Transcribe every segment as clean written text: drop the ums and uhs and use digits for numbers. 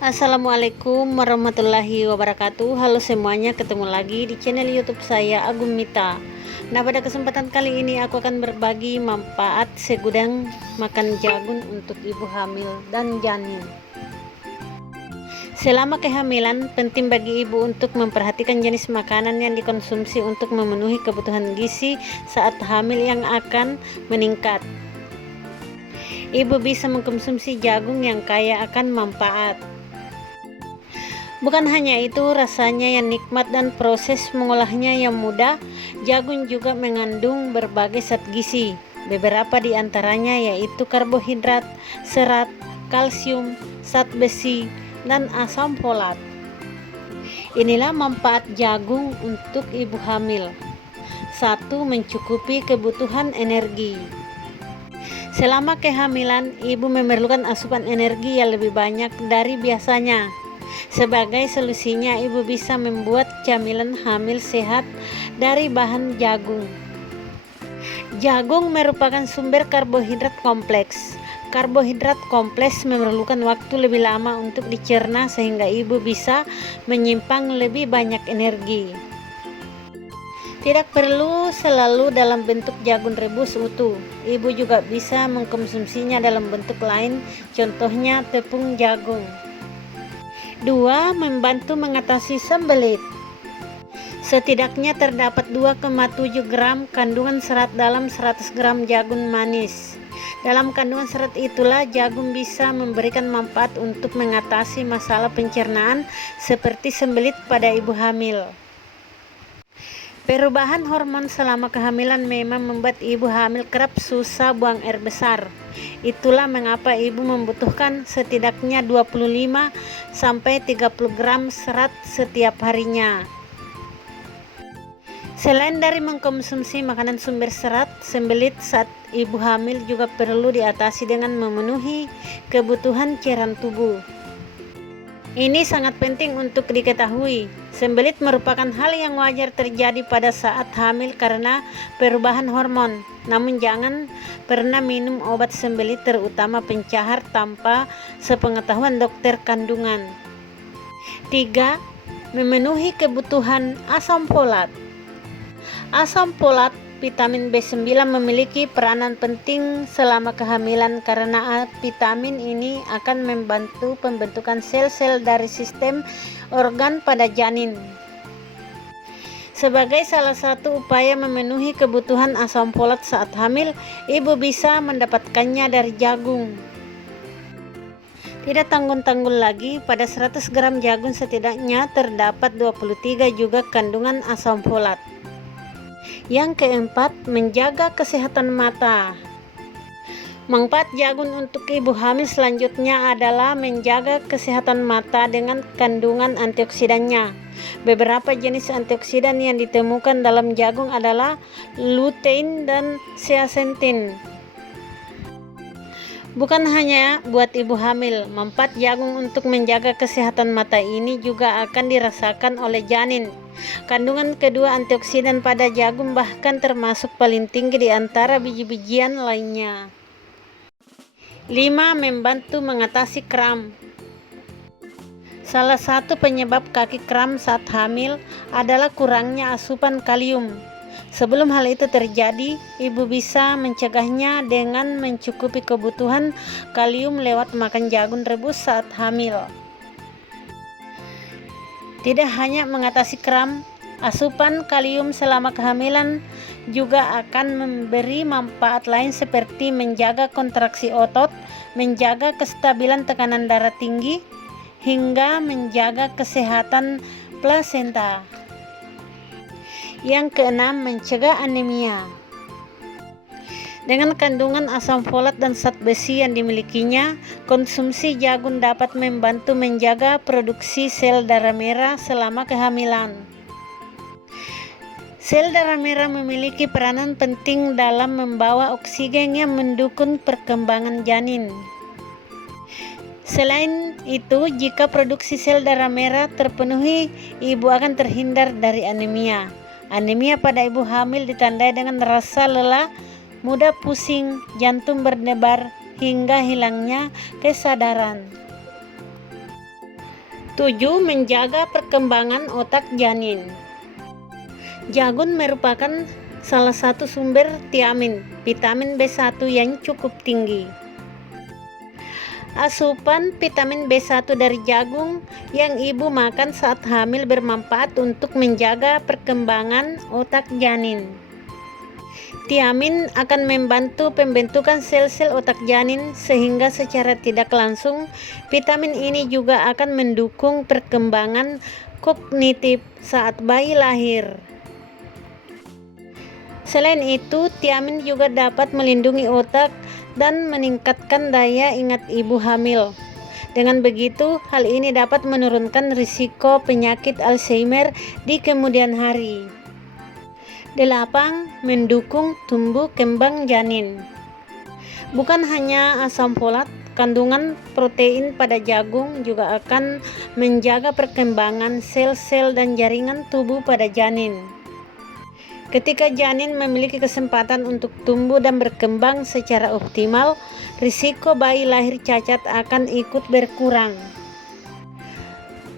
Assalamualaikum warahmatullahi wabarakatuh. Halo semuanya, ketemu lagi di channel YouTube saya Agung Mita. Nah, pada kesempatan kali ini aku akan berbagi manfaat segudang makan jagung untuk ibu hamil dan janin. Selama kehamilan, penting bagi ibu untuk memperhatikan jenis makanan yang dikonsumsi untuk memenuhi kebutuhan gizi saat hamil yang akan meningkat. Ibu bisa mengkonsumsi jagung yang kaya akan manfaat. Bukan hanya itu, rasanya yang nikmat dan proses mengolahnya yang mudah. Jagung juga mengandung berbagai zat gizi. Beberapa di antaranya yaitu karbohidrat, serat, kalsium, zat besi, dan asam folat. Inilah manfaat jagung untuk ibu hamil. 1. Mencukupi kebutuhan energi. Selama kehamilan, ibu memerlukan asupan energi yang lebih banyak dari biasanya. Sebagai solusinya, ibu bisa membuat camilan hamil sehat dari bahan jagung. Jagung merupakan sumber karbohidrat kompleks. Karbohidrat kompleks memerlukan waktu lebih lama untuk dicerna sehingga ibu bisa menyimpan lebih banyak energi. Tidak perlu selalu dalam bentuk jagung rebus utuh. Ibu juga bisa mengkonsumsinya dalam bentuk lain, contohnya tepung jagung. 2. Membantu mengatasi sembelit. Setidaknya terdapat 2,7 gram kandungan serat dalam 100 gram jagung manis. Dalam kandungan serat itulah jagung bisa memberikan manfaat untuk mengatasi masalah pencernaan seperti sembelit pada ibu hamil. Perubahan hormon selama kehamilan memang membuat ibu hamil kerap susah buang air besar. Itulah mengapa ibu membutuhkan setidaknya 25-30 gram serat setiap harinya. Selain dari mengkonsumsi makanan sumber serat, sembelit saat ibu hamil juga perlu diatasi dengan memenuhi kebutuhan cairan tubuh. Ini sangat penting untuk diketahui. Sembelit merupakan hal yang wajar terjadi pada saat hamil karena perubahan hormon. Namun jangan pernah minum obat sembelit, terutama pencahar, tanpa sepengetahuan dokter kandungan. 3. Memenuhi kebutuhan asam folat. Asam folat, vitamin B9 memiliki peranan penting selama kehamilan karena vitamin ini akan membantu pembentukan sel-sel dari sistem organ pada janin. Sebagai salah satu upaya memenuhi kebutuhan asam folat saat hamil, ibu bisa mendapatkannya dari jagung. Tidak tanggung-tanggung lagi, pada 100 gram jagung setidaknya terdapat 23 juga kandungan asam folat. Yang keempat, menjaga kesehatan mata. Manfaat jagung untuk ibu hamil selanjutnya adalah menjaga kesehatan mata dengan kandungan antioksidannya. Beberapa jenis antioksidan yang ditemukan dalam jagung adalah lutein dan zeaxanthin. Bukan hanya buat ibu hamil, manfaat jagung untuk menjaga kesehatan mata ini juga akan dirasakan oleh janin. Kandungan kedua antioksidan pada jagung bahkan termasuk paling tinggi di antara biji-bijian lainnya. 5. Membantu mengatasi kram. Salah satu penyebab kaki kram saat hamil adalah kurangnya asupan kalium. Sebelum hal itu terjadi, ibu bisa mencegahnya dengan mencukupi kebutuhan kalium lewat makan jagung rebus saat hamil. Tidak hanya mengatasi kram, asupan kalium selama kehamilan juga akan memberi manfaat lain seperti menjaga kontraksi otot, menjaga kestabilan tekanan darah tinggi, hingga menjaga kesehatan plasenta. Yang keenam, mencegah anemia. Dengan kandungan asam folat dan zat besi yang dimilikinya, konsumsi jagung dapat membantu menjaga produksi sel darah merah selama kehamilan. Sel darah merah memiliki peranan penting dalam membawa oksigen yang mendukung perkembangan janin. Selain itu, jika produksi sel darah merah terpenuhi, ibu akan terhindar dari anemia. Anemia pada ibu hamil ditandai dengan rasa lelah, mudah pusing, jantung berdebar, hingga hilangnya kesadaran. 7. Menjaga perkembangan otak janin. Jagung merupakan salah satu sumber tiamin, vitamin B1 yang cukup tinggi. Asupan vitamin B1 dari jagung yang ibu makan saat hamil bermanfaat untuk menjaga perkembangan otak janin. Tiamin akan membantu pembentukan sel-sel otak janin sehingga secara tidak langsung vitamin ini juga akan mendukung perkembangan kognitif saat bayi lahir. Selain itu, tiamin juga dapat melindungi otak dan meningkatkan daya ingat ibu hamil. Dengan begitu, hal ini dapat menurunkan risiko penyakit Alzheimer di kemudian hari. 8. Mendukung tumbuh kembang janin. Bukan hanya asam folat, kandungan protein pada jagung juga akan menjaga perkembangan sel-sel dan jaringan tubuh pada janin. Ketika janin memiliki kesempatan untuk tumbuh dan berkembang secara optimal, risiko bayi lahir cacat akan ikut berkurang.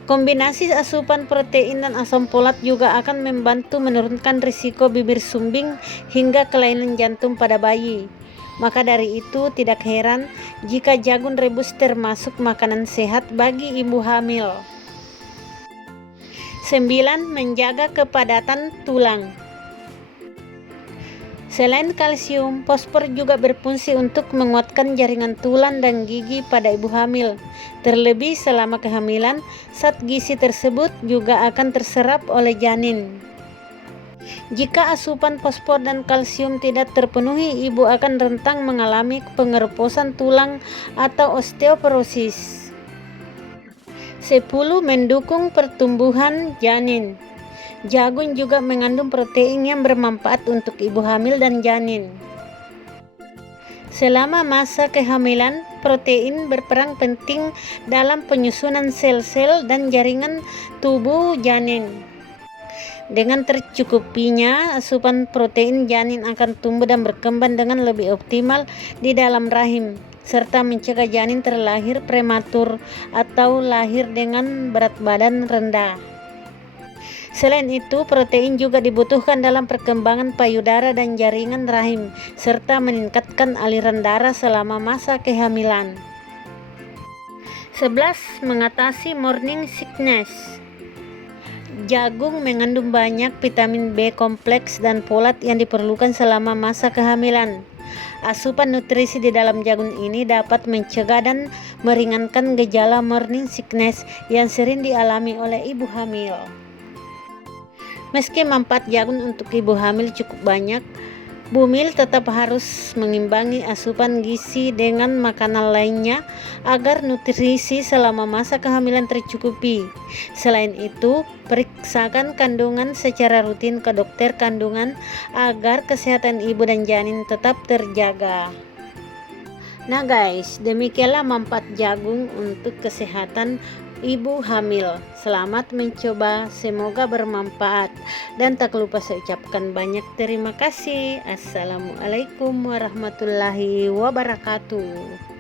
Kombinasi asupan protein dan asam folat juga akan membantu menurunkan risiko bibir sumbing hingga kelainan jantung pada bayi. Maka dari itu tidak heran jika jagung rebus termasuk makanan sehat bagi ibu hamil. 9. Menjaga kepadatan tulang. Selain kalsium, fosfor juga berfungsi untuk menguatkan jaringan tulang dan gigi pada ibu hamil. Terlebih selama kehamilan, zat gizi tersebut juga akan terserap oleh janin. Jika asupan fosfor dan kalsium tidak terpenuhi, ibu akan rentan mengalami pengeroposan tulang atau osteoporosis. 10. Mendukung pertumbuhan janin. Jagung juga mengandung protein yang bermanfaat untuk ibu hamil dan janin. Selama masa kehamilan, protein berperan penting dalam penyusunan sel-sel dan jaringan tubuh janin. Dengan tercukupinya asupan protein, janin akan tumbuh dan berkembang dengan lebih optimal di dalam rahim, serta mencegah janin terlahir prematur atau lahir dengan berat badan rendah. Selain itu, protein juga dibutuhkan dalam perkembangan payudara dan jaringan rahim, serta meningkatkan aliran darah selama masa kehamilan. 11. Mengatasi morning sickness. Jagung mengandung banyak vitamin B kompleks dan folat yang diperlukan selama masa kehamilan. Asupan nutrisi di dalam jagung ini dapat mencegah dan meringankan gejala morning sickness yang sering dialami oleh ibu hamil. Meski manfaat jagung untuk ibu hamil cukup banyak, Bumil tetap harus mengimbangi asupan gizi dengan makanan lainnya agar nutrisi selama masa kehamilan tercukupi. Selain itu, periksakan kandungan secara rutin ke dokter kandungan agar kesehatan ibu dan janin tetap terjaga. Nah guys, demikianlah manfaat jagung untuk kesehatan ibu hamil. Selamat mencoba, semoga bermanfaat. Dan tak lupa saya ucapkan banyak terima kasih. Assalamualaikum warahmatullahi wabarakatuh.